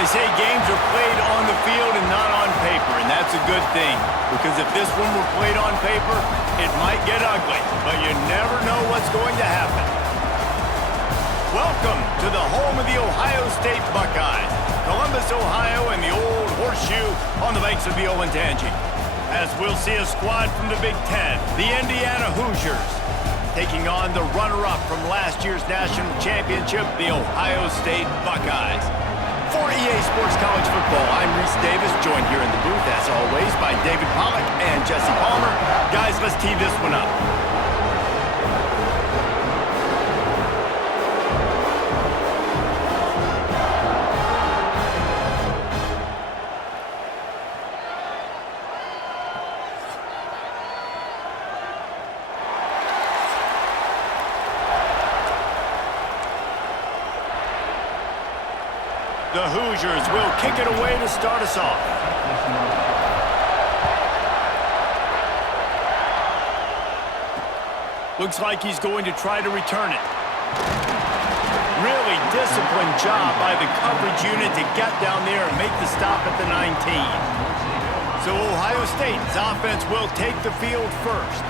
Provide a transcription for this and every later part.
They say games are played on the field and not on paper, and that's a good thing. Because if this one were played on paper, it might get ugly, but you never know what's going to happen. Welcome to the home of the Ohio State Buckeyes, Columbus, Ohio, and the old horseshoe on the banks of the Olentangy. As we'll see a squad from the Big Ten, the Indiana Hoosiers, taking on the runner-up from last year's national championship, the Ohio State Buckeyes. For EA Sports College Football, I'm Reese Davis, joined here in the booth, as always, by David Pollack and Jesse Palmer. Guys, let's tee this one up. The Hoosiers will kick it away to start us off. Looks like he's going to try to return it. Really disciplined job by the coverage unit to get down there and make the stop at the 19. So Ohio State's offense will take the field first.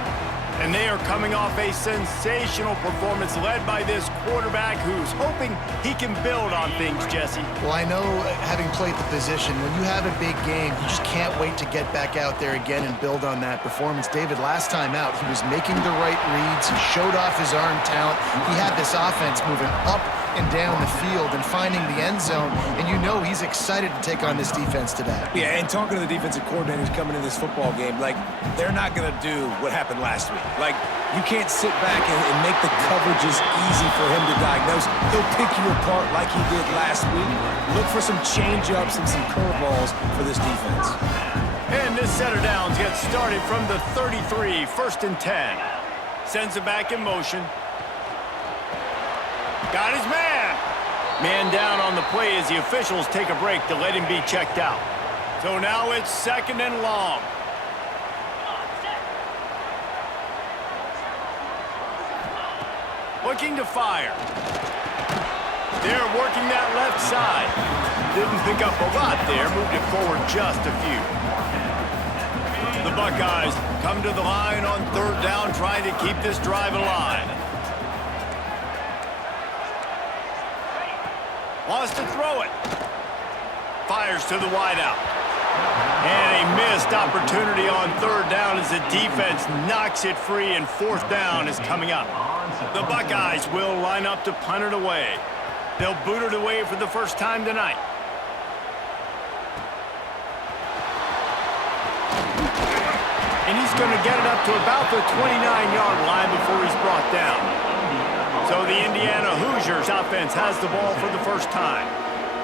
And they are coming off a sensational performance led by this quarterback who's hoping he can build on things, Jesse. Well, I know, having played the position, when you have a big game, you just can't wait to get back out there again and build on that performance. David, last time out, he was making the right reads. He showed off his arm talent. He had this offense moving up and down the field and finding the end zone, and you know he's excited to take on this defense today. Yeah, and talking to the defensive coordinators coming in this football game, like, they're not going to do what happened last week. Like, you can't sit back and make the coverages easy for him to diagnose. He'll pick you apart like he did last week. Look for some change-ups and some curveballs for this defense. And this set of downs gets started from the 33, 1st and 10. Sends it back in motion. Got his man. Man down on the play as the officials take a break to let him be checked out. So now it's 2nd and long. Looking to fire. They're working that left side. Didn't pick up a lot there, moved it forward just a few. The Buckeyes come to the line on 3rd down, trying to keep this drive alive. Wants to throw it. Fires to the wideout. And a missed opportunity on 3rd down as the defense knocks it free, and 4th down is coming up. The Buckeyes will line up to punt it away. They'll boot it away for the first time tonight. And he's going to get it up to about the 29-yard line before he's brought down. So the Indiana Hoosiers offense has the ball for the first time.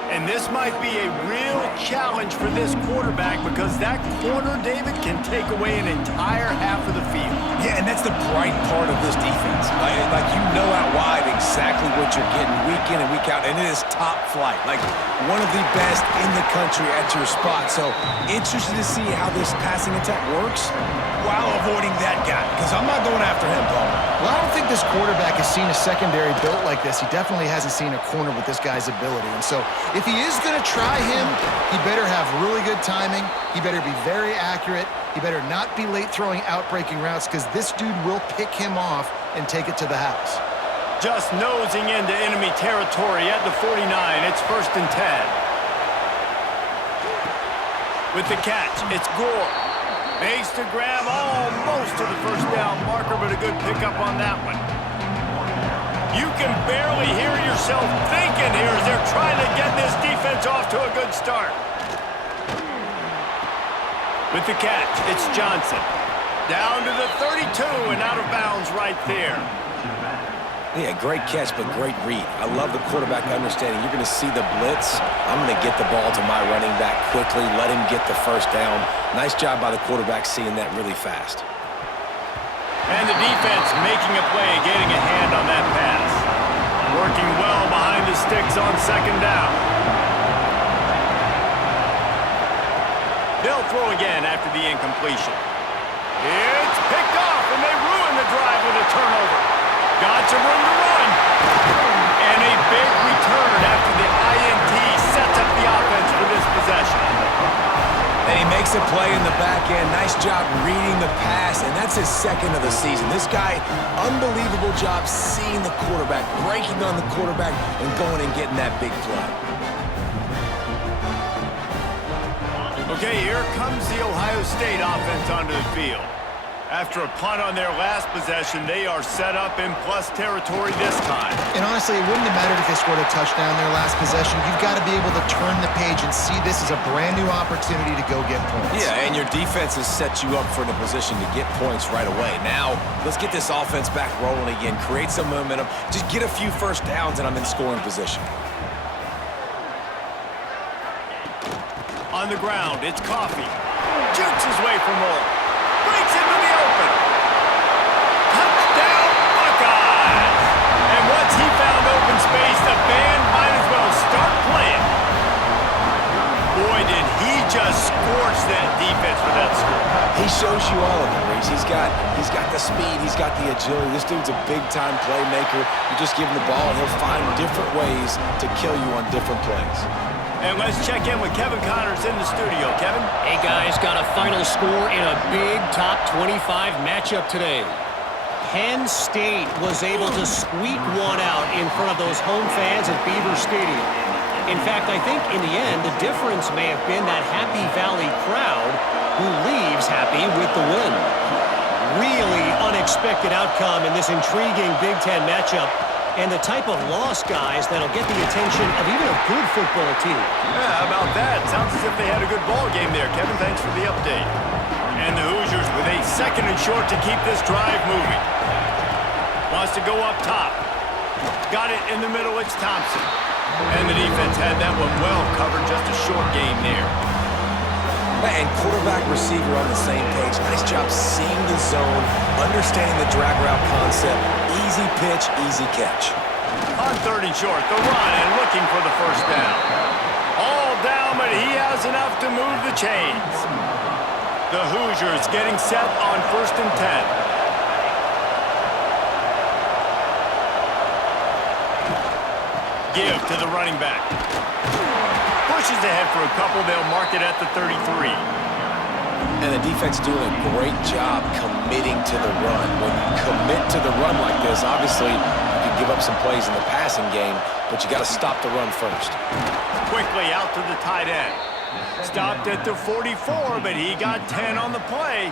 And this might be a real challenge for this quarterback because that corner, David, can take away an entire half of the field. Yeah, and that's the bright part of this defense. Like you know out wide exactly what you're getting week in and week out, and it is top flight. Like one of the best in the country at your spot. So interested to see how this passing attack works while avoiding that guy, because I'm not going after him, Paul. Well, I don't think this quarterback has seen a secondary built like this. He definitely hasn't seen a corner with this guy's ability. And so if he is going to try him, he better have really good timing. He better be very accurate. He better not be late throwing out-breaking routes, because this dude will pick him off and take it to the house. Just nosing into enemy territory at the 49. It's 1st and 10. With the catch, it's Gore. Makes the grab almost to the 1st down marker, but a good pickup on that one. You can barely hear yourself thinking here as they're trying to get this defense off to a good start. With the catch, it's Johnson. Down to the 32 and out of bounds right there. Yeah, great catch, but great read. I love the quarterback understanding. You're going to see the blitz. I'm going to get the ball to my running back quickly, let him get the first down. Nice job by the quarterback seeing that really fast. And the defense making a play, getting a hand on that pass. Working well behind the sticks on second down. They'll throw again after the incompletion. It's picked off, and they ruin the drive with a turnover. Got some room to run. And a big return after the INT sets up the offense for this possession. And he makes a play in the back end. Nice job reading the pass, and that's his second of the season. This guy, unbelievable job seeing the quarterback, breaking on the quarterback, and going and getting that big play. Okay, here comes the Ohio State offense onto the field. After a punt on their last possession, they are set up in plus territory this time. And honestly, it wouldn't have mattered if they scored a touchdown their last possession. You've got to be able to turn the page and see this as a brand new opportunity to go get points. Yeah, and your defense has set you up for the position to get points right away. Now, let's get this offense back rolling again, create some momentum, just get a few first downs, and I'm in scoring position. On the ground, it's Coffee. Jukes his way for more. Breaks into the open. Touchdown, Buckeyes! And once he found open space, the band might as well start playing. Boy, did he just scorch that defense with that score. He shows you all of it, Reese. He's got the speed, he's got the agility. This dude's a big-time playmaker. You just give him the ball, and he'll find different ways to kill you on different plays. And let's check in with Kevin Connors in the studio. Kevin? Hey, guys, got a final score in a big top 25 matchup today. Penn State was able to squeak one out in front of those home fans at Beaver Stadium. In fact, I think in the end, the difference may have been that Happy Valley crowd who leaves happy with the win. Really unexpected outcome in this intriguing Big Ten matchup, and the type of loss, guys, that'll get the attention of even a good football team. Yeah, how about that? Sounds as if they had a good ball game there. Kevin, thanks for the update. And the Hoosiers with a second and short to keep this drive moving. Wants to go up top. Got it in the middle, it's Thompson. And the defense had that one well covered, just a short game there. And quarterback receiver on the same page. Nice job seeing the zone, understanding the drag route concept. Easy pitch, easy catch. On third and short, the run and looking for the first down. All down, but he has enough to move the chains. The Hoosiers getting set on 1st and 10. Give to the running back. Pushes ahead for a couple. They'll mark it at the 33. And the defense doing a great job committing to the run. When you commit to the run like this, obviously you can give up some plays in the passing game, but you got to stop the run first. Quickly out to the tight end. Stopped at the 44, but he got 10 on the play.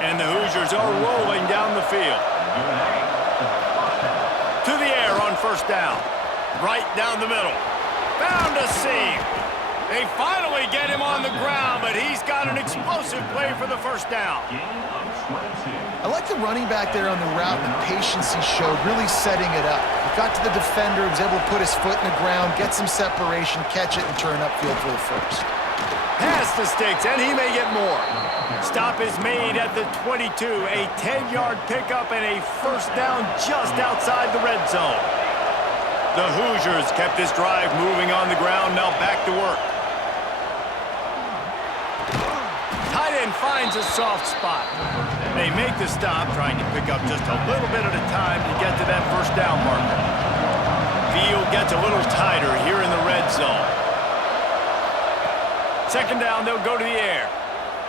And the Hoosiers are rolling down the field. To the air on first down. Right down the middle. Found a seam. They finally get him on the ground, but he's got an explosive play for the first down. I like the running back there on the route and the patience he showed, really setting it up. He got to the defender, was able to put his foot in the ground, get some separation, catch it, and turn upfield for the first. Past the sticks, and he may get more. Stop is made at the 22. A 10-yard pickup and a first down just outside the red zone. The Hoosiers kept this drive moving on the ground, now back to work. Tight end finds a soft spot. They make the stop, trying to pick up just a little bit at a time to get to that first down marker. Field gets a little tighter here in the red zone. Second down, they'll go to the air.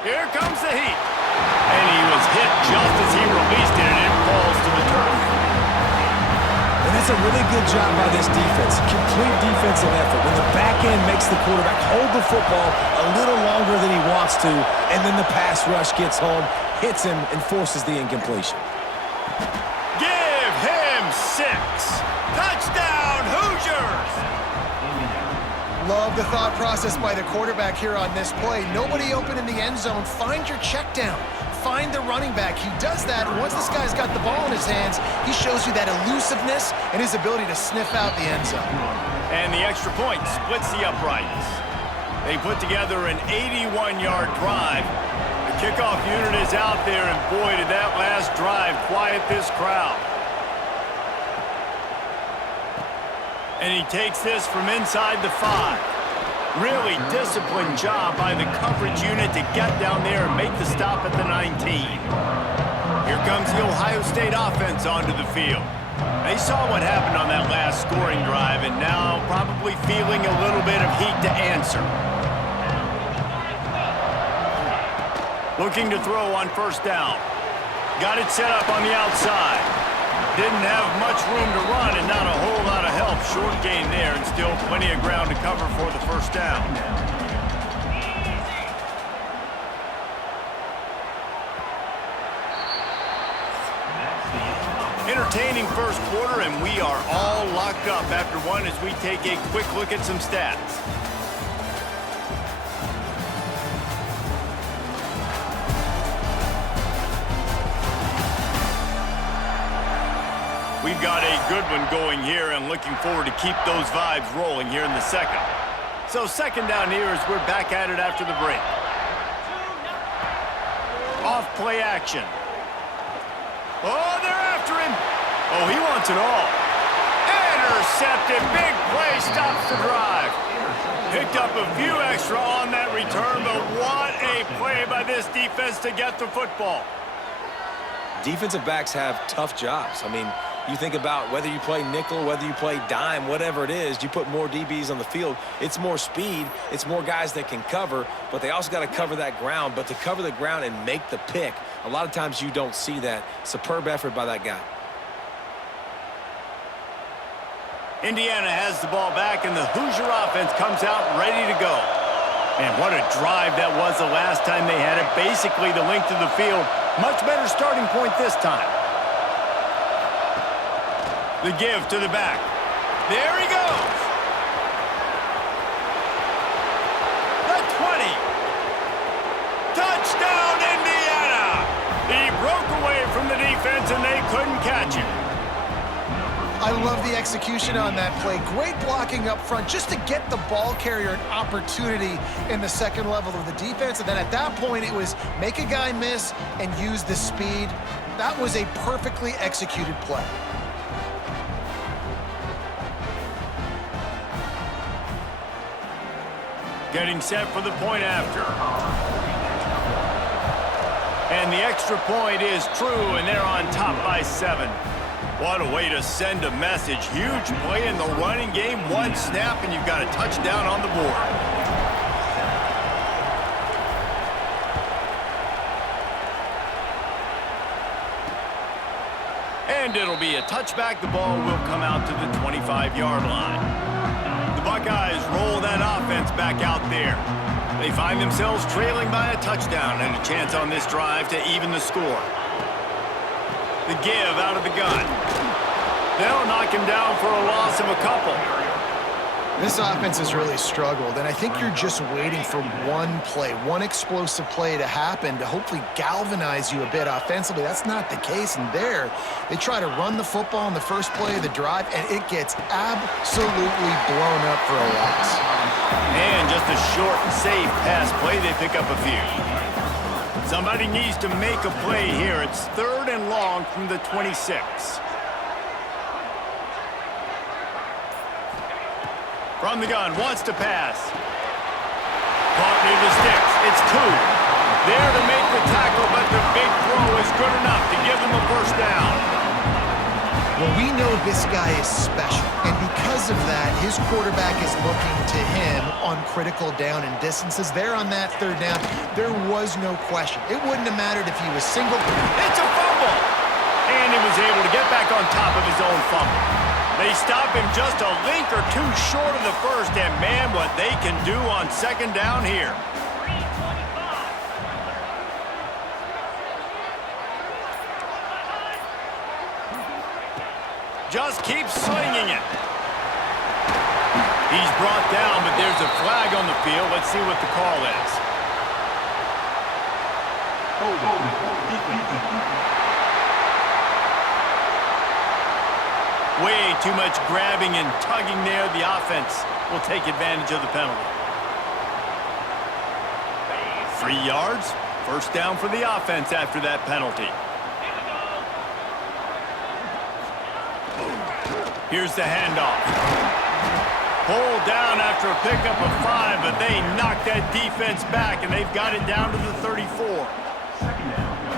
Here comes the heat. And he was hit just as he released it, and it falls to the turf. And that's a really good job by this defense. Complete defensive effort. When the back end makes the quarterback hold the football a little longer than he wants to, and then the pass rush gets home, hits him, and forces the incompletion. Give him 6. Touchdown, Hoosiers! Love the thought process by the quarterback here on this play. Nobody open in the end zone. Find your check down. find the running back. He does that, and once this guy's got the ball in his hands, he shows you that elusiveness and his ability to sniff out the end zone. And the extra point splits the uprights. They put together an 81-yard drive. The kickoff unit is out there, and boy, did that last drive quiet this crowd. And he takes this from inside the 5. Really disciplined job by the coverage unit to get down there and make the stop at the 19. Here comes the Ohio State offense onto the field. They saw what happened on that last scoring drive, and now probably feeling a little bit of heat to answer. Looking to throw on first down. Got it set up on the outside. Didn't have much room to run and not a whole lot of help. Short gain there and still plenty of ground to cover for the first down. Entertaining first quarter, and we are all locked up after one as we take a quick look at some stats. We've got a good one going here and looking forward to keep those vibes rolling here in the second. So second down here as we're back at it after the break. Off play action. Oh, they're after him. Oh, he wants it all. Intercepted. Big play stops the drive. Picked up a few extra on that return, but what a play by this defense to get the football. Defensive backs have tough jobs. I mean, you think about whether you play nickel, whether you play dime, whatever it is, you put more DBs on the field. It's more speed. It's more guys that can cover, but they also got to cover that ground. But to cover the ground and make the pick, a lot of times you don't see that. Superb effort by that guy. Indiana has the ball back, and the Hoosier offense comes out ready to go. And what a drive that was the last time they had it. Basically the length of the field. Much better starting point this time. The give to the back. There he goes. The 20. Touchdown, Indiana. He broke away from the defense, and they couldn't catch him. I love the execution on that play. Great blocking up front just to get the ball carrier an opportunity in the second level of the defense. And then at that point, it was make a guy miss and use the speed. That was a perfectly executed play. Getting set for the point after. And the extra point is true, and they're on top by 7. What a way to send a message. Huge play in the running game. One snap, and you've got a touchdown on the board. And it'll be a touchback. The ball will come out to the 25-yard line. The Buckeyes roll that offense back out there. They find themselves trailing by a touchdown and a chance on this drive to even the score. The give out of the gun. They'll knock him down for a loss of a couple. This offense has really struggled, and I think you're just waiting for one play, one explosive play to happen to hopefully galvanize you a bit offensively. That's not the case, and there, they try to run the football in the first play of the drive, and it gets absolutely blown up for a loss. And just a short, safe pass play, they pick up a few. Somebody needs to make a play here. It's 3rd and long from the 26. From the gun, wants to pass. Caught near the sticks. It's 2. There to make the tackle, but the big throw is good enough to give them a first down. Well, we know this guy is special, and because of that, his quarterback is looking to him on critical down and distances. There on that 3rd down, there was no question. It wouldn't have mattered if he was single. It's a fumble! And he was able to get back on top of his own fumble. They stop him just a link or 2 short of the first, and man, what they can do on 2nd down here. Just keep slinging it. He's brought down, but there's a flag on the field. Let's see what the call is. Way too much grabbing and tugging there. The offense will take advantage of the penalty. 3 yards. First down for the offense after that penalty. Here's the handoff. Pulled down after a pickup of 5, but they knocked that defense back, and they've got it down to the 34.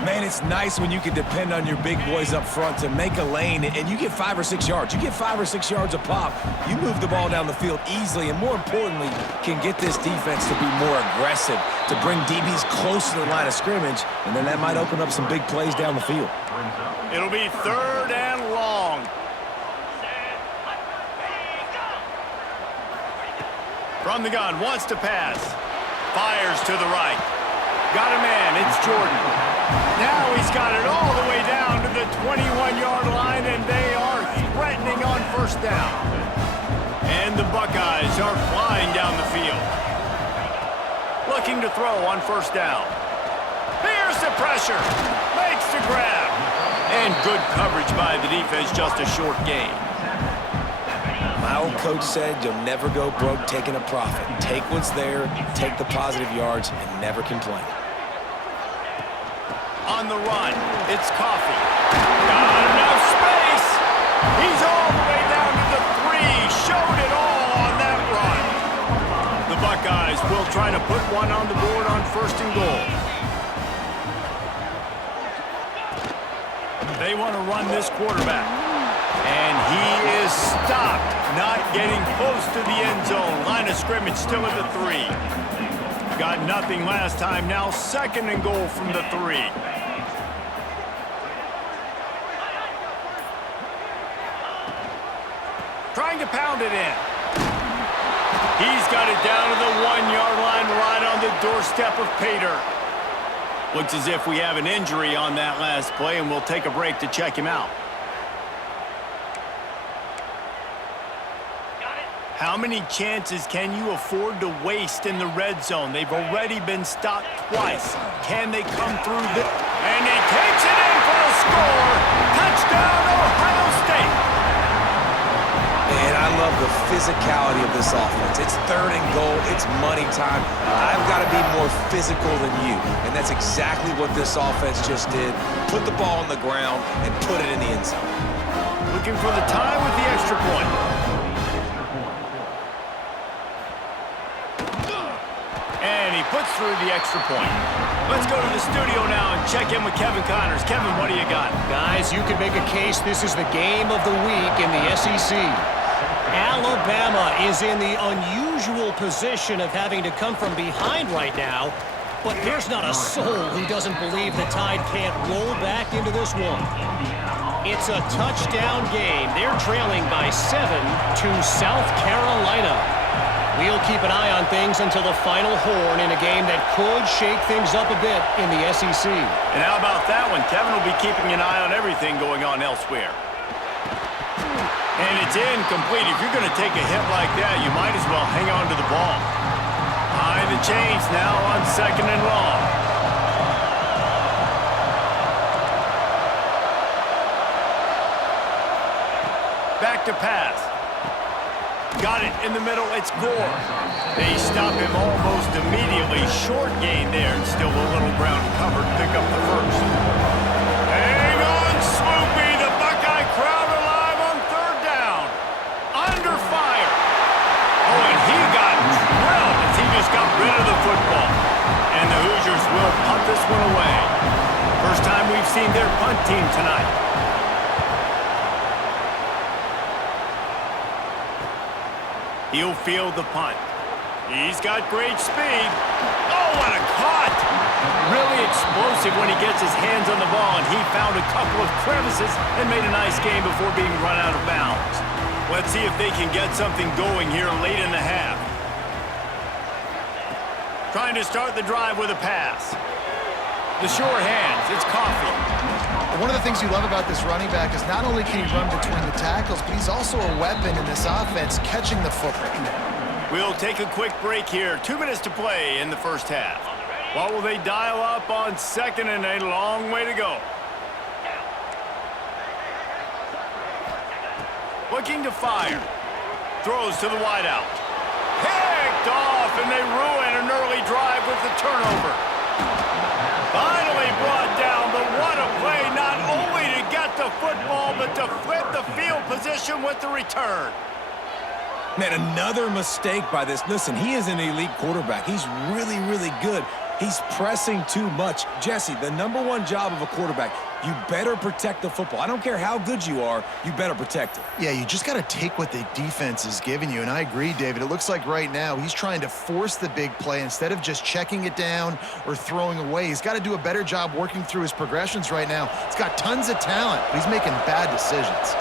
Man, it's nice when you can depend on your big boys up front to make a lane, and you get 5 or 6 yards. You get 5 or 6 yards a pop. You move the ball down the field easily, and more importantly, can get this defense to be more aggressive, to bring DBs close to the line of scrimmage, and then that might open up some big plays down the field. It'll be 3rd and long. From the gun, wants to pass. Fires to the right. Got a man, it's Jordan. Now he's got it all the way down to the 21-yard line, and they are threatening on first down. And the Buckeyes are flying down the field. Looking to throw on first down. Here's the pressure. Makes the grab. And good coverage by the defense, just a short gain. My old coach said you'll never go broke taking a profit. Take what's there, take the positive yards, and never complain. On the run, it's Coffee. Got enough space. He's all the way down to the 3. Showed it all on that run. The Buckeyes will try to put one on the board on 1st and goal. They want to run this quarterback. And he is stopped. Not getting close to the end zone. Line of scrimmage still at the 3. Got nothing last time. Now 2nd and goal from the 3. Trying to pound it in. He's got it down to the 1-yard line right on the doorstep of Pater. Looks as if we have an injury on that last play, and we'll take a break to check him out. How many chances can you afford to waste in the red zone? They've already been stopped twice. Can they come through this? And he takes it in for a score. Touchdown, Ohio State. Man, I love the physicality of this offense. It's 3rd and goal. It's money time. I've got to be more physical than you. And that's exactly what this offense just did. Put the ball on the ground and put it in the end zone. Looking for the tie with the extra point. And he puts through the extra point. Let's go to the studio now and check in with Kevin Connors. Kevin, what do you got? Guys, you could make a case this is the game of the week in the SEC. Alabama is in the unusual position of having to come from behind right now, but there's not a soul who doesn't believe the Tide can't roll back into this one. It's a touchdown game. They're trailing by 7 to South Carolina. We'll keep an eye on things until the final horn in a game that could shake things up a bit in the SEC. And how about that one? Kevin will be keeping an eye on everything going on elsewhere. And it's incomplete. If you're going to take a hit like that, you might as well hang on to the ball. High the chains now on 2nd and long. Back to pass. Got it in the middle. It's Gore. They stop him almost immediately. Short gain there, and still a little ground covered. Pick up the 1st. Hang on, Swoopy. The Buckeye crowd alive on 3rd down. Under fire. Oh, and he got drilled as he just got rid of the football. And the Hoosiers will punt this one away. First time we've seen their punt team tonight. He'll field the punt. He's got great speed. Oh, what a cut! Really explosive when he gets his hands on the ball, and he found a couple of crevices and made a nice game before being run out of bounds. Let's see if they can get something going here late in the half. Trying to start the drive with a pass. The sure hands, it's Coffee. One of the things you love about this running back is not only can he run between the tackles, but he's also a weapon in this offense, catching the football. We'll take a quick break here. 2 minutes to play in the first half. What will they dial up on second and a long way to go? Looking to fire. Throws to the wideout. Picked off, and they ruin an early drive with the turnover. Finally brought down, but what a play, not only to get the football, but to flip the field position with the return. Man, another mistake by this. Listen, he is an elite quarterback. He's really, really good. He's pressing too much. Jesse, the number one job of a quarterback, you better protect the football. I don't care how good you are, you better protect it. Yeah, you just got to take what the defense is giving you, and I agree, David. It looks like right now he's trying to force the big play instead of just checking it down or throwing away. He's got to do a better job working through his progressions right now. He's got tons of talent, but he's making bad decisions.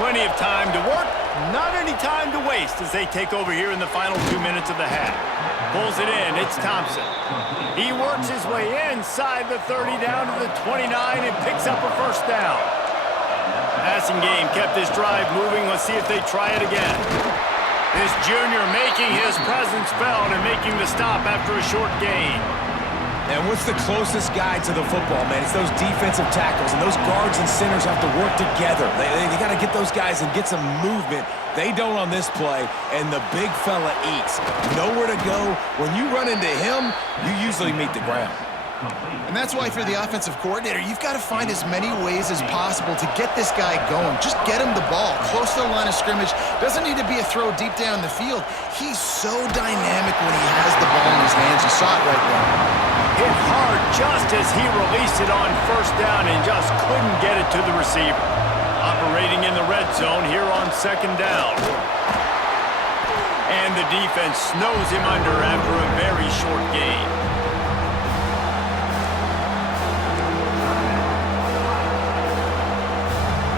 Plenty of time to work, not any time to waste as they take over here in the final 2 minutes of the half. Pulls it in, it's Thompson. He works his way inside the 30 down to the 29 and picks up a first down. Passing game kept this drive moving. Let's see if they try it again. This junior making his presence felt and making the stop after a short gain. And what's the closest guy to the football, man? It's those defensive tackles, and those guards and centers have to work together. They got to get those guys and get some movement. They don't on this play, and the big fella eats. Nowhere to go. When you run into him, you usually meet the ground. And that's why, if you're the offensive coordinator, you've got to find as many ways as possible to get this guy going. Just get him the ball close to the line of scrimmage. Doesn't need to be a throw deep down the field. He's so dynamic when he has the ball in his hands. You saw it right there. Hit hard just as he released it on first down and just couldn't get it to the receiver. Operating in the red zone here on second down. And the defense snows him under after a very short gain.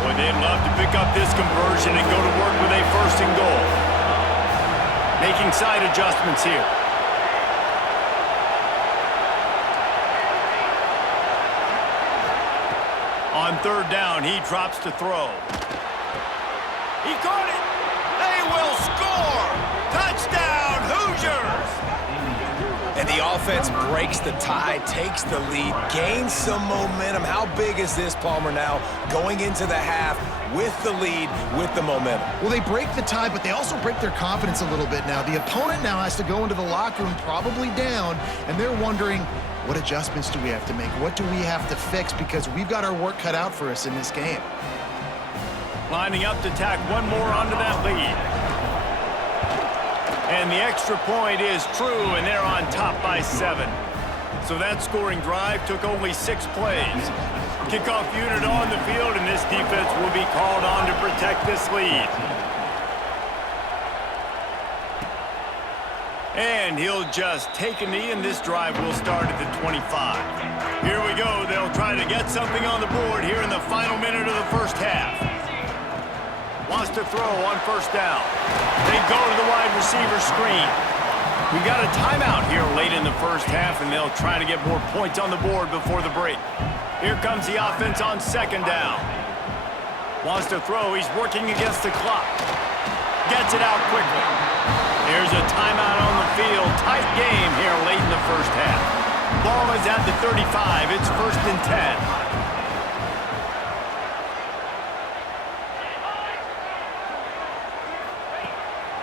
Boy, they'd love to pick up this conversion and go to work with a first and goal. Making side adjustments here. On third down, he drops to throw. He caught it. They will score. Touchdown, Hoosiers. And the offense breaks the tie, takes the lead, gains some momentum. How big is this, Palmer, now going into the half with the lead, with the momentum? Well, they break the tie, but they also break their confidence a little bit now. The opponent now has to go into the locker room probably down, and they're wondering, what adjustments do we have to make? What do we have to fix? Because we've got our work cut out for us in this game. Lining up to tack one more onto that lead. And the extra point is true, and they're on top by 7. So that scoring drive took only 6 plays. Kickoff unit on the field, and this defense will be called on to protect this lead. And he'll just take a knee, and this drive will start at the 25. Here we go. They'll try to get something on the board here in the final minute of the first half. Wants to throw on first down. They go to the wide receiver screen. We got a timeout here late in the first half, and they'll try to get more points on the board before the break. Here comes the offense on second down. Wants to throw. He's working against the clock. Gets it out quickly. Here's a timeout on the field. Tight game here late in the first half. Ball is at the 35. It's 1st and 10.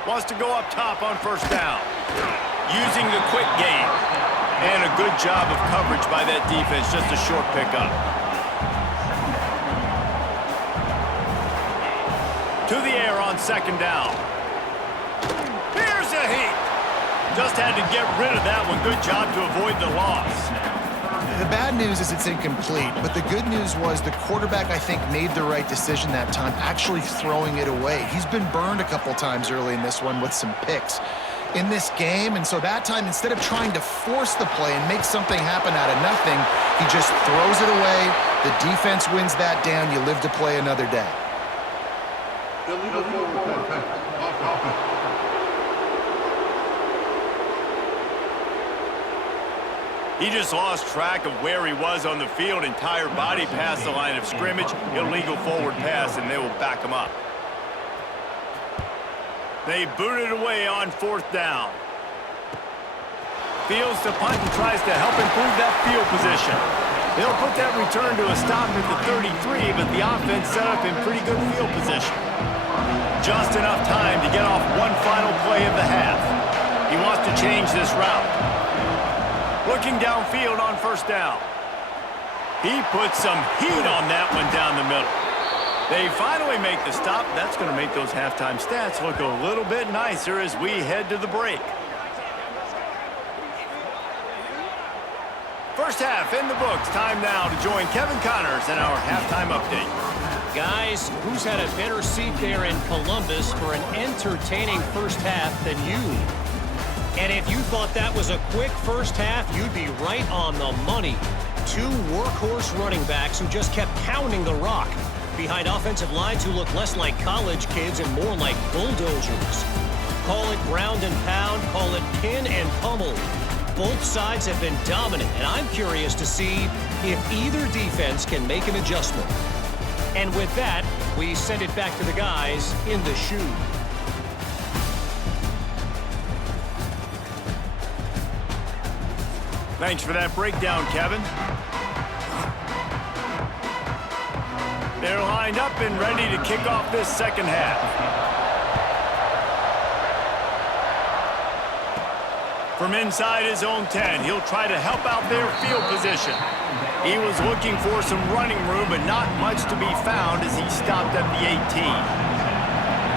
Wants to go up top on first down. Using the quick game. And a good job of coverage by that defense. Just a short pickup. To the air on second down. Here's a heat. Just had to get rid of that one. Good job to avoid the loss. The bad news is it's incomplete, but the good news was the quarterback, I think, made the right decision that time, actually throwing it away. He's been burned a couple times early in this one with some picks in this game, and so that time, instead of trying to force the play and make something happen out of nothing, he just throws it away. The defense wins that down. You live to play another day. He just lost track of where he was on the field. Entire body past the line of scrimmage. Illegal forward pass, and they will back him up. They boot it away on fourth down. Fields to punt and tries to help improve that field position. They'll put that return to a stop at the 33, but the offense set up in pretty good field position. Just enough time to get off one final play of the half. He wants to change this route. Looking downfield on first down. He put some heat on that one down the middle. They finally make the stop. That's going to make those halftime stats look a little bit nicer as we head to the break. First half in the books. Time now to join Kevin Connors in our halftime update. Guys, who's had a better seat there in Columbus for an entertaining first half than you? And if you thought that was a quick first half, you'd be right on the money. Two workhorse running backs who just kept pounding the rock behind offensive lines who look less like college kids and more like bulldozers. Call it ground and pound, call it pin and pummel. Both sides have been dominant, and I'm curious to see if either defense can make an adjustment. And with that, we send it back to the guys in the shoe. Thanks for that breakdown, Kevin. They're lined up and ready to kick off this second half. From inside his own 10, he'll try to help out their field position. He was looking for some running room, but not much to be found as he stopped at the 18.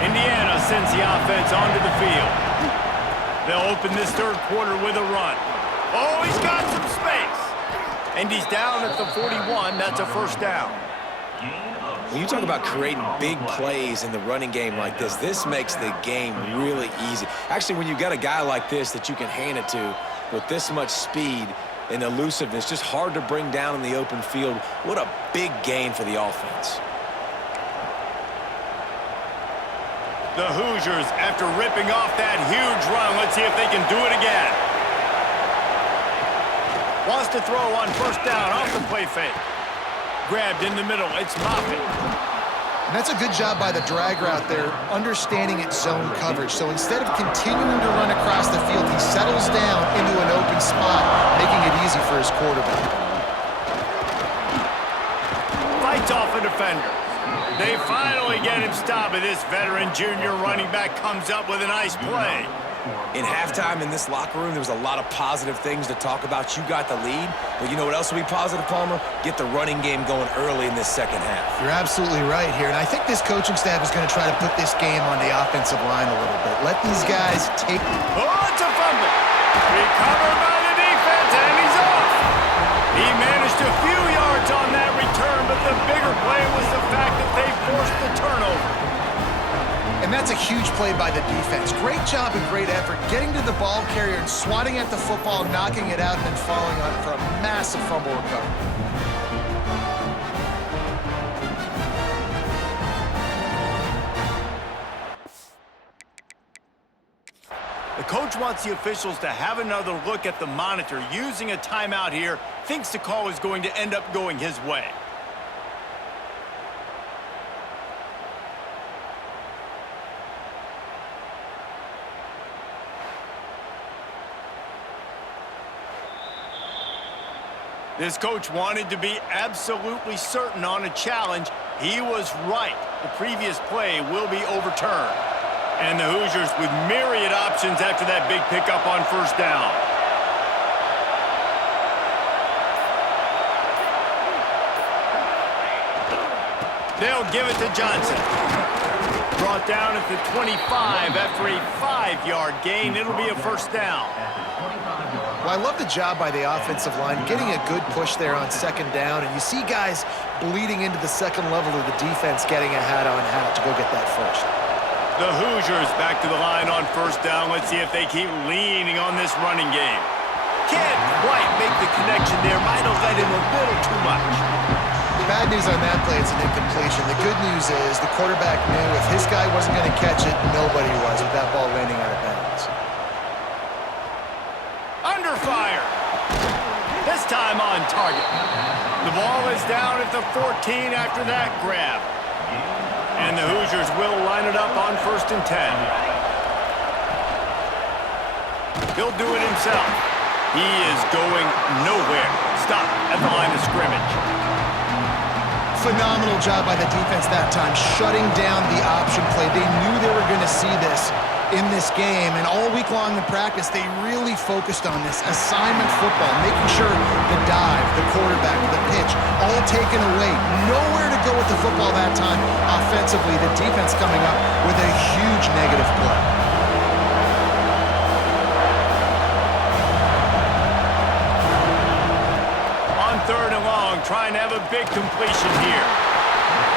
Indiana sends the offense onto the field. They'll open this third quarter with a run. Oh, he's got some space. And he's down at the 41. That's a first down. When you talk about creating big plays in the running game like this makes the game really easy. Actually, when you've got a guy like this that you can hand it to with this much speed and elusiveness, just hard to bring down in the open field, what a big gain for the offense. The Hoosiers, after ripping off that huge run, let's see if they can do it again. Wants to throw on first down off the play fake. Grabbed in the middle. It's Moffitt. And that's a good job by the drag route there, understanding its zone coverage. So instead of continuing to run across the field, he settles down into an open spot, making it easy for his quarterback. Fights off a defender. They finally get him stopped, and this veteran junior running back comes up with a nice play. In halftime in this locker room, there was a lot of positive things to talk about. You got the lead, but you know what else will be positive, Palmer? Get the running game going early in this second half. You're absolutely right here, and I think this coaching staff is going to try to put this game on the offensive line a little bit. Let these guys take... Oh, it's a fumble. Recovered by the defense, and he's off. He managed a few yards on that return, but the bigger play was the fact that they forced the turnover. And that's a huge play by the defense. Great job and great effort getting to the ball carrier and swatting at the football, knocking it out, and then falling on it for a massive fumble recovery. The coach wants the officials to have another look at the monitor. Using a timeout here, thinks the call is going to end up going his way. This coach wanted to be absolutely certain on a challenge. He was right. The previous play will be overturned. And the Hoosiers with myriad options after that big pickup on first down. They'll give it to Johnson. Brought down at the 25 after a 5-yard gain. It'll be a first down. Well, I love the job by the offensive line, getting a good push there on second down, and you see guys bleeding into the second level of the defense getting a hat on hat to go get that first. The Hoosiers back to the line on first down. Let's see if they keep leaning on this running game. Can't quite make the connection there. Might have led him a little too much. Bad news on that play, it's an incompletion. The good news is the quarterback knew if his guy wasn't going to catch it, nobody was with that ball landing out of bounds. Under fire. This time on target. The ball is down at the 14 after that grab. And the Hoosiers will line it up on 1st and 10. He'll do it himself. He is going nowhere. Stop at the line of scrimmage. Phenomenal job by the defense that time, shutting down the option play. They knew they were going to see this in this game, and all week long in practice, they really focused on this assignment football, making sure the dive, the quarterback, the pitch, all taken away. Nowhere to go with the football that time offensively. The defense coming up with a huge negative play. On 3rd and long, trying to have a big completion here.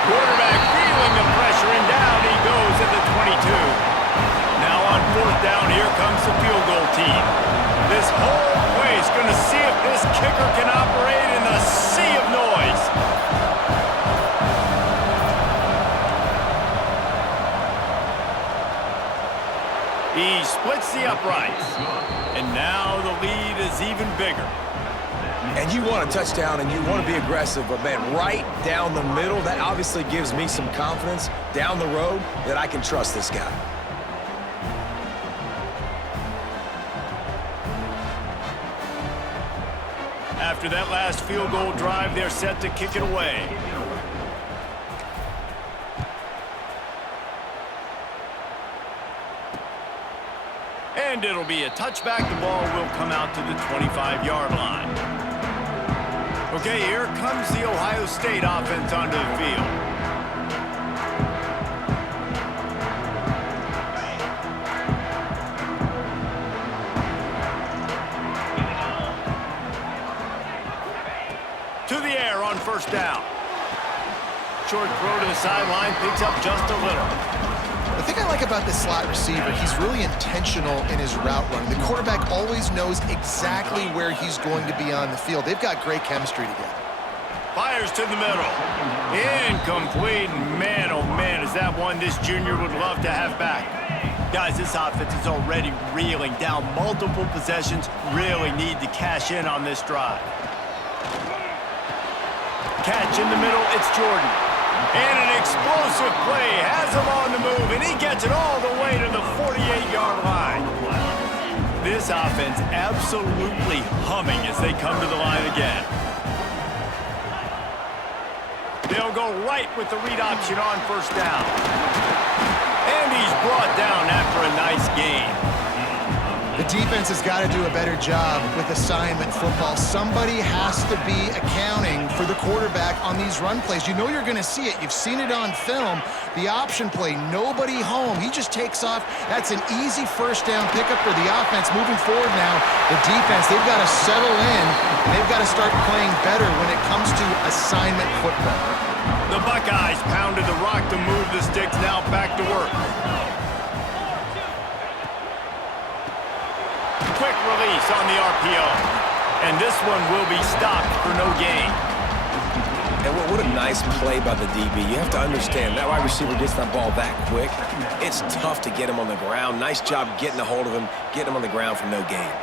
Quarterback feeling the pressure, and down he goes at the 22. Now on 4th down, here comes the field goal team. This whole play is going to see if this kicker can operate in the sea of noise. He splits the uprights, and now the lead is even bigger. And you want a touchdown and you want to be aggressive, but man, right down the middle, that obviously gives me some confidence down the road that I can trust this guy. After that last field goal drive, they're set to kick it away. And it'll be a touchback. The ball will come out to the 25-yard line. Okay, here comes the Ohio State offense onto the field. To the air on 1st down. Short throw to the sideline, picks up just a little. The thing I like about this slot receiver, he's really intentional in his route run. The quarterback always knows exactly where he's going to be on the field. They've got great chemistry together. Fires to the middle. Incomplete. Man, oh man, is that one this junior would love to have back. Guys, this offense is already reeling down multiple possessions. Really need to cash in on this drive. Catch in the middle, it's Jordan. And an explosive play, has him on the move, and he gets it all the way to the 48-yard line. This offense absolutely humming as they come to the line again. They'll go right with the read option on 1st down. And he's brought down after a nice gain. The defense has got to do a better job with assignment football. Somebody has to be accounting for the quarterback on these run plays. You know you're going to see it. You've seen it on film. The option play, nobody home. He just takes off. That's an easy 1st down pickup for the offense. Moving forward now, the defense, they've got to settle in, and they've got to start playing better when it comes to assignment football. The Buckeyes pounded the rock to move the sticks, now back to work. Quick release on the RPO. And this one will be stopped for no gain. And what a nice play by the DB. You have to understand, that wide receiver gets that ball that quick. It's tough to get him on the ground. Nice job getting a hold of him, getting him on the ground for no gain.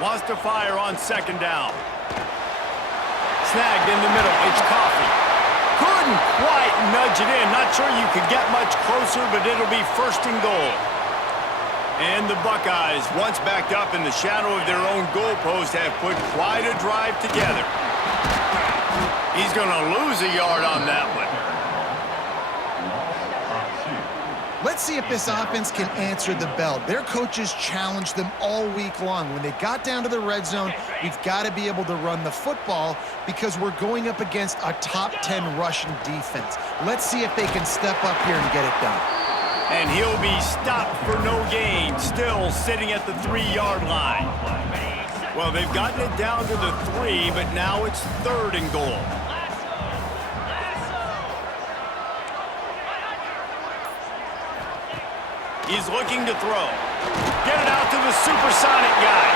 Wants to fire on 2nd down. Snagged in the middle, it's Coffee. Couldn't quite nudge it in. Not sure you could get much closer, but it'll be 1st and goal. And the Buckeyes, once backed up in the shadow of their own goalpost, have put quite a drive together. He's going to lose a yard on that one. Let's see if this offense can answer the bell. Their coaches challenged them all week long. When they got down to the red zone, we've got to be able to run the football because we're going up against a top 10 Russian defense. Let's see if they can step up here and get it done. And he'll be stopped for no gain, still sitting at the 3-yard line. Well, they've gotten it down to the 3, but now it's 3rd and goal. He's looking to throw. Get it out to the supersonic guy.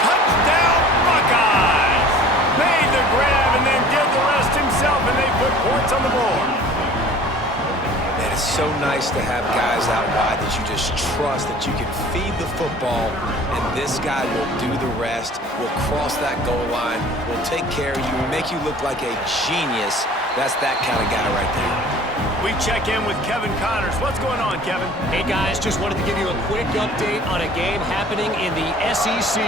Touchdown, Buckeyes! Made the grab and then did the rest himself, and they put points on the board. Man, it's so nice to have guys out wide that you just trust that you can feed the football, and this guy will do the rest, will cross that goal line, will take care of you, make you look like a genius. That's that kind of guy right there. We check in with Kevin Connors. What's going on, Kevin? Hey, guys, just wanted to give you a quick update on a game happening in the SEC.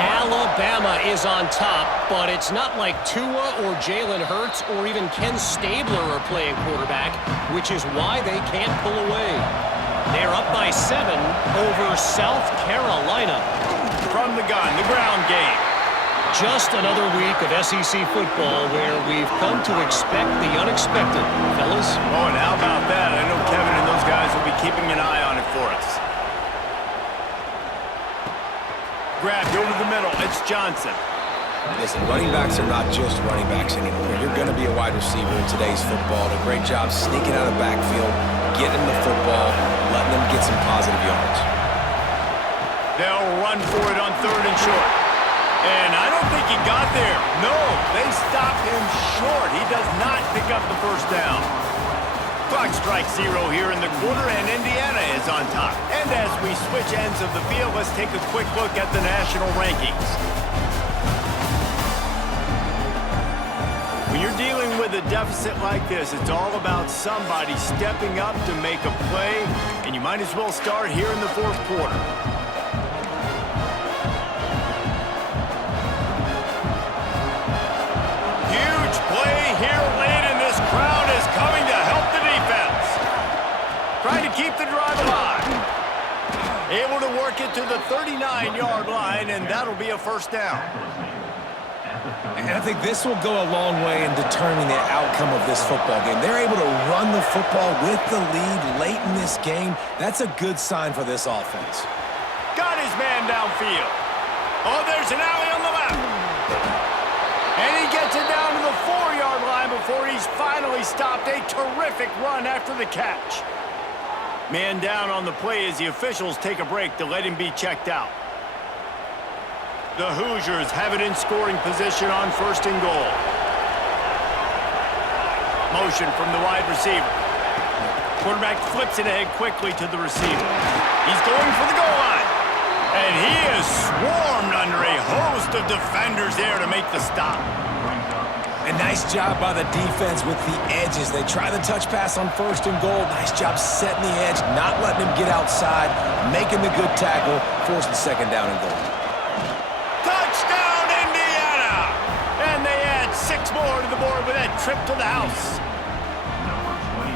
Alabama is on top, but it's not like Tua or Jalen Hurts or even Ken Stabler are playing quarterback, which is why they can't pull away. They're up by 7 over South Carolina. From the gun, the ground game. Just another week of SEC football where we've come to expect the unexpected, fellas. Oh, and how about that? I know Kevin and those guys will be keeping an eye on it for us. Grabbed over the middle. It's Johnson. Listen, running backs are not just running backs anymore. You're going to be a wide receiver in today's football. A great job sneaking out of the backfield, getting the football, letting them get some positive yards. They'll run for it on 3rd and short. And I don't think he got there. No, they stopped him short. He does not pick up the first down. Clock strikes 0 here in the quarter, and Indiana is on top. And as we switch ends of the field, let's take a quick look at the national rankings. When you're dealing with a deficit like this, it's all about somebody stepping up to make a play, and you might as well start here in the 4th quarter. Here late, and this crowd is coming to help the defense. Trying to keep the drive alive. Able to work it to the 39-yard line, and that'll be a first down. And I think this will go a long way in determining the outcome of this football game. They're able to run the football with the lead late in this game. That's a good sign for this offense. Got his man downfield. Oh, there's an alley on the left. And he gets it down to the 4-yard line before he's finally stopped. A terrific run after the catch. Man down on the play as the officials take a break to let him be checked out. The Hoosiers have it in scoring position on 1st and goal. Motion from the wide receiver. Quarterback flips it ahead quickly to the receiver. He's going for the goal line. And he is swarmed under a host of defenders there to make the stop. A nice job by the defense with the edges. They try the touch pass on 1st and goal. Nice job setting the edge, not letting him get outside, making the good tackle, forcing 2nd down and goal. Touchdown, Indiana! And they add 6 more to the board with that trip to the house.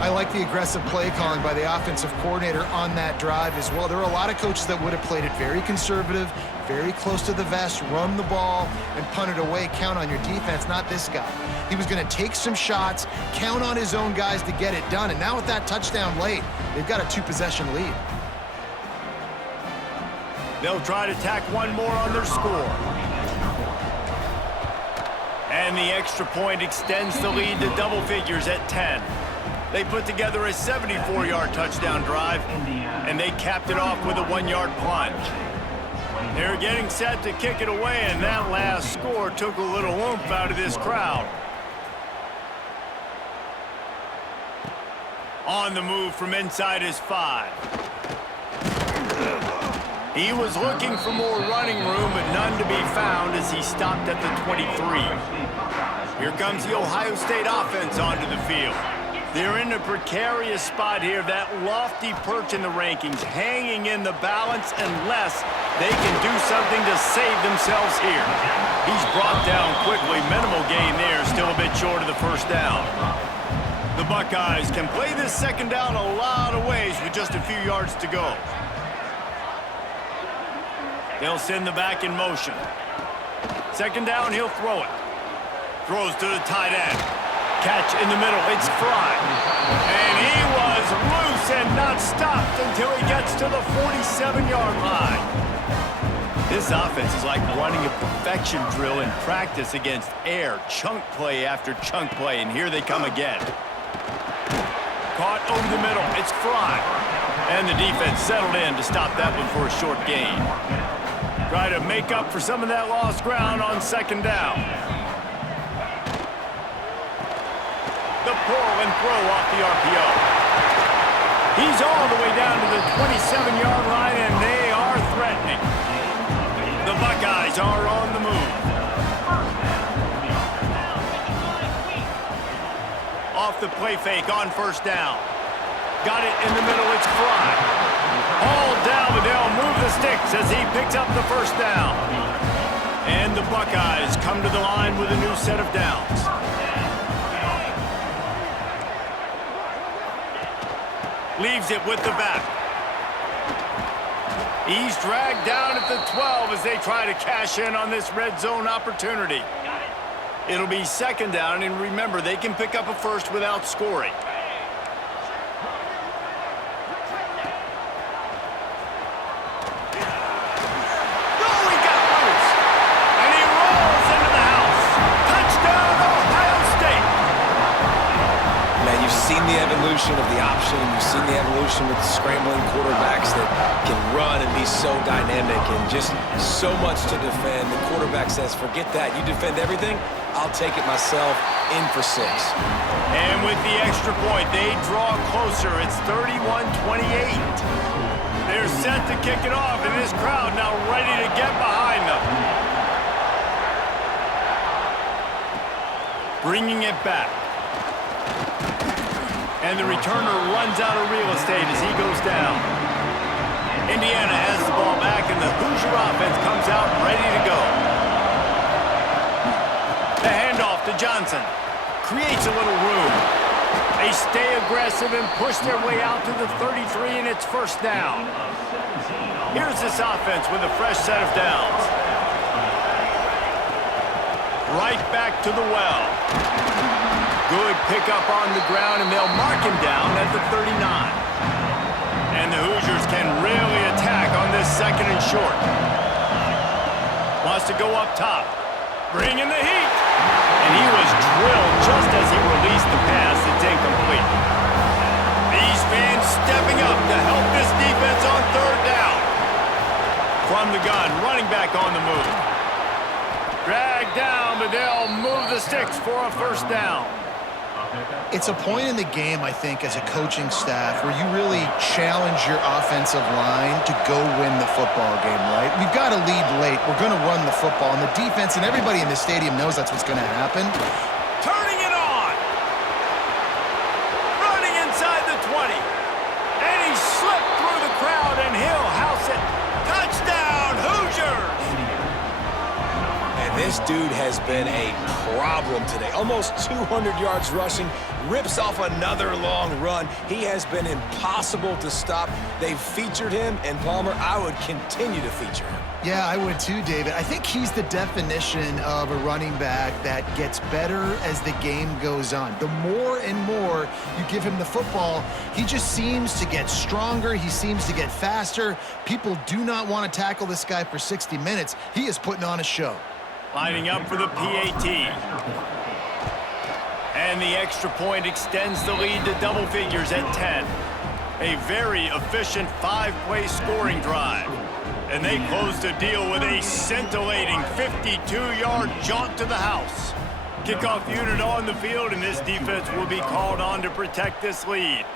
I like the aggressive play calling by the offensive coordinator on that drive as well. There are a lot of coaches that would have played it very conservative, very close to the vest, run the ball, and punt it away. Count on your defense, not this guy. He was going to take some shots, count on his own guys to get it done. And now with that touchdown late, they've got a 2-possession lead. They'll try to tack one more on their score. And the extra point extends the lead to double figures at 10. They put together a 74-yard touchdown drive, and they capped it off with a 1-yard plunge. They're getting set to kick it away, and that last score took a little oomph out of this crowd. On the move from inside his 5. He was looking for more running room, but none to be found as he stopped at the 23. Here comes the Ohio State offense onto the field. They're in a precarious spot here, that lofty perch in the rankings, hanging in the balance unless they can do something to save themselves here. He's brought down quickly. Minimal gain there, still a bit short of the first down. The Buckeyes can play this 2nd down a lot of ways with just a few yards to go. They'll send the back in motion. 2nd down, he'll throw it. Throws to the tight end. Catch in the middle, it's Fry. And he was loose and not stopped until he gets to the 47-yard line. This offense is like running a perfection drill in practice against air. Chunk play after chunk play, and here they come again. Caught over the middle, it's Fry. And the defense settled in to stop that one for a short gain. Try to make up for some of that lost ground on 2nd down. The pull and throw off the RPO. He's all the way down to the 27-yard line, and they are threatening. The Buckeyes are on the move. Off the play fake on first down. Got it in the middle, it's Fry. Hauled down, but they'll move the sticks as he picks up the first down. And the Buckeyes come to the line with a new set of downs. Leaves it with the back. He's dragged down at the 12 as they try to cash in on this red zone opportunity. It'll be second down, and remember, they can pick up a first without scoring. The evolution of the option, and you've seen the evolution with scrambling quarterbacks that can run and be so dynamic and just so much to defend. The quarterback says, forget that. You defend everything, I'll take it myself. In for 6. And with the extra point, they draw closer. It's 31-28. They're set to kick it off, and this crowd now ready to get behind them. Bringing it back. And the returner runs out of real estate as he goes down. Indiana has the ball back, and the Hoosier offense comes out ready to go. The handoff to Johnson. Creates a little room. They stay aggressive and push their way out to the 33, and it's first down. Here's this offense with a fresh set of downs. Right back to the well. Good pickup on the ground, and they'll mark him down at the 39. And the Hoosiers can really attack on this second and short. Wants to go up top. Bring in the heat. And he was drilled just as he released the pass. It's incomplete. These fans stepping up to help this defense on third down. From the gun, running back on the move. Dragged down, but they'll move the sticks for a first down. It's a point in the game, I think, as a coaching staff where you really challenge your offensive line to go win the football game, right? We've got to lead late. We're going to run the football, and the defense and everybody in the stadium knows that's what's going to happen. Turning it on. Running inside the 20. And he slipped through the crowd, and he'll house it. Touchdown, Hoosiers! This dude has been a problem today. Almost 200 yards rushing, rips off another long run. He has been impossible to stop. They've featured him, and Palmer, I would continue to feature him. Yeah, I would too, David. I think he's the definition of a running back that gets better as the game goes on. The more and more you give him the football, he just seems to get stronger. He seems to get faster. People do not want to tackle this guy for 60 minutes. He is putting on a show. Lining up for the PAT. And the extra point extends the lead to double figures at 10. A very efficient 5-play scoring drive. And they close the deal with a scintillating 52-yard jaunt to the house. Kickoff unit on the field, and this defense will be called on to protect this lead.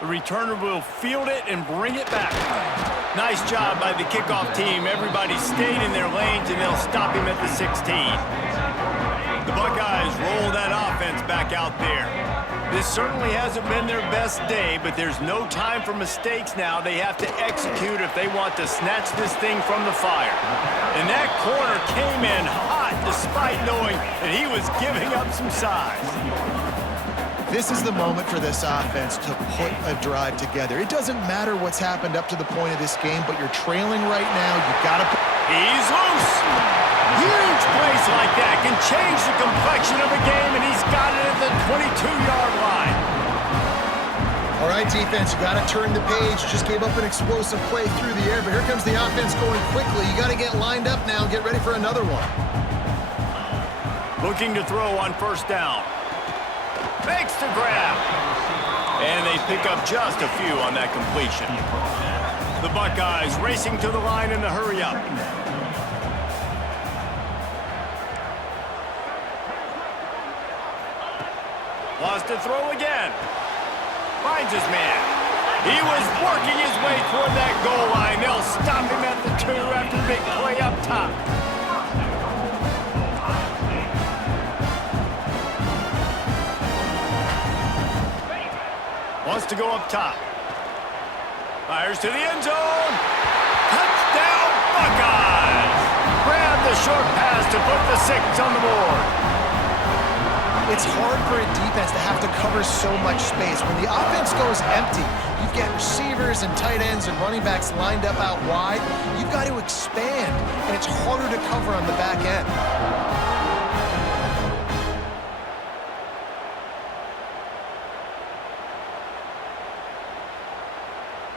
The returner will field it and bring it back. Nice job by the kickoff team. Everybody stayed in their lanes, and they'll stop him at the 16. The Buckeyes roll that offense back out there. This certainly hasn't been their best day, but there's no time for mistakes now. They have to execute if they want to snatch this thing from the fire. And that corner came in hot despite knowing that he was giving up some size. This is the moment for this offense to put a drive together. It doesn't matter what's happened up to the point of this game, but you're trailing right now. You've got to... He's loose. Huge plays like that can change the complexion of a game, and he's got it at the 22-yard line. All right, defense, you got to turn the page. Just gave up an explosive play through the air, but here comes the offense going quickly. You got to get lined up now and get ready for another one. Looking to throw on first down. Makes the grab. And they pick up just a few on that completion. The Buckeyes racing to the line in the hurry-up. Wants to throw again. Finds his man. He was working his way toward that goal line. They'll stop him at the 2 after the big play up top. to go up top. Fires to the end zone. Touchdown, Buckeyes! Grab the short pass to put the 6 on the board. It's hard for a defense to have to cover so much space. When the offense goes empty, you get receivers and tight ends and running backs lined up out wide. You've got to expand, and it's harder to cover on the back end.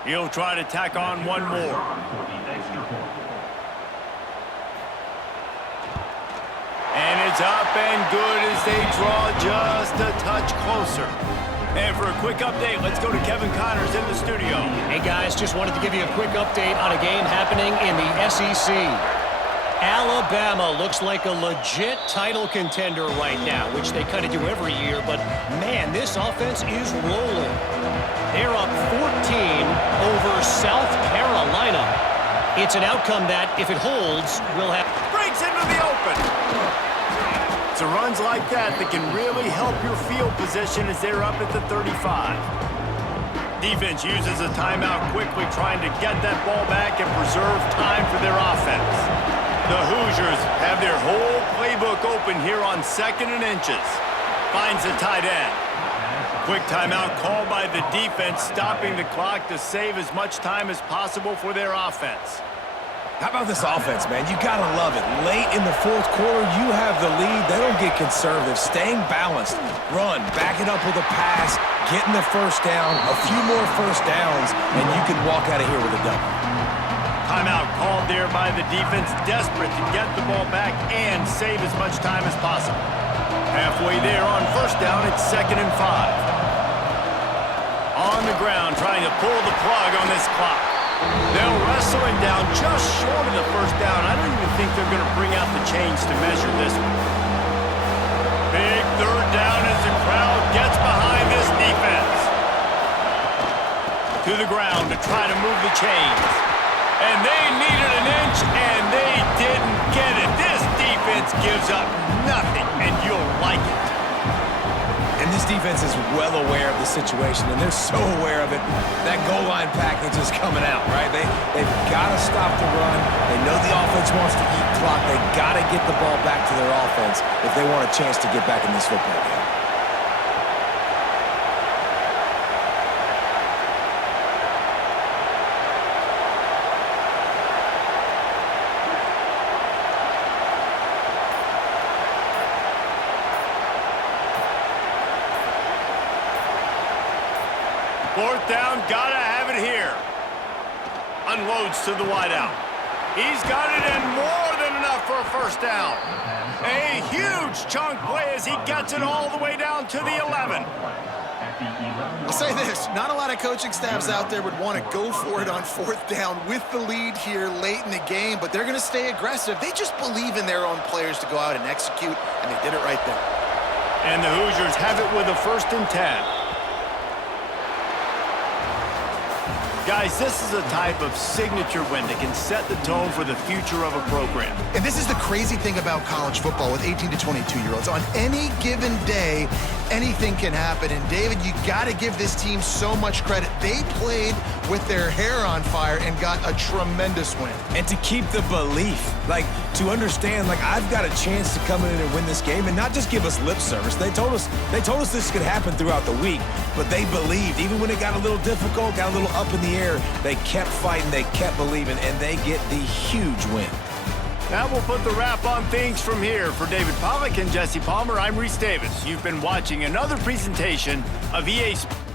He'll try to tack on one more. And it's up and good as they draw just a touch closer. And for a quick update, let's go to Kevin Connors in the studio. Hey guys, just wanted to give you a quick update on a game happening in the SEC. Alabama looks like a legit title contender right now, which they kind of do every year, but man, this offense is rolling. They're up 14 over South Carolina. It's an outcome that, if it holds, will have... Breaks into the open. It's runs like that can really help your field position as they're up at the 35. Defense uses a timeout quickly, trying to get that ball back and preserve time for their offense. The Hoosiers have their whole playbook open here on 2nd and inches. Finds the tight end. Quick timeout called by the defense, stopping the clock to save as much time as possible for their offense. How about this offense, man? You got to love it. Late in the 4th quarter, you have the lead. They don't get conservative. Staying balanced. Run. Back it up with a pass. Getting the first down. A few more first downs, and you can walk out of here with a W. Timeout called there by the defense, desperate to get the ball back and save as much time as possible. Halfway there on first down, it's 2nd and 5. On the ground, trying to pull the plug on this clock. They'll wrestle him down just short of the first down. I don't even think they're going to bring out the chains to measure this one. Big 3rd down as the crowd gets behind this defense. To the ground to try to move the chains. And they needed an inch, and they didn't get it. This defense gives up nothing, and you'll like it. And this defense is well aware of the situation, and they're so aware of it. That goal line package is coming out, right? They've got to stop the run. They know the offense wants to eat clock. They got to get the ball back to their offense if they want a chance to get back in this football game. Fourth down, gotta have it here. Unloads to the wideout. He's got it in more than enough for a first down. A huge chunk play as he gets it all the way down to the 11. I'll say this, not a lot of coaching staffs out there would want to go for it on 4th down with the lead here late in the game, but they're going to stay aggressive. They just believe in their own players to go out and execute, and they did it right there. And the Hoosiers have it with a 1st and 10. Guys, this is a type of signature win that can set the tone for the future of a program. And this is the crazy thing about college football with 18 to 22-year-olds. On any given day, anything can happen. And, David, you got to give this team so much credit. They played with their hair on fire and got a tremendous win. And to keep the belief, to understand, I've got a chance to come in and win this game and not just give us lip service. They told us this could happen throughout the week, but they believed. Even when it got a little difficult, got a little up in the air, they kept fighting, they kept believing, and they get the huge win. That will put the wrap on things from here. For David Pollack and Jesse Palmer, I'm Reese Davis. You've been watching another presentation of EA Sports.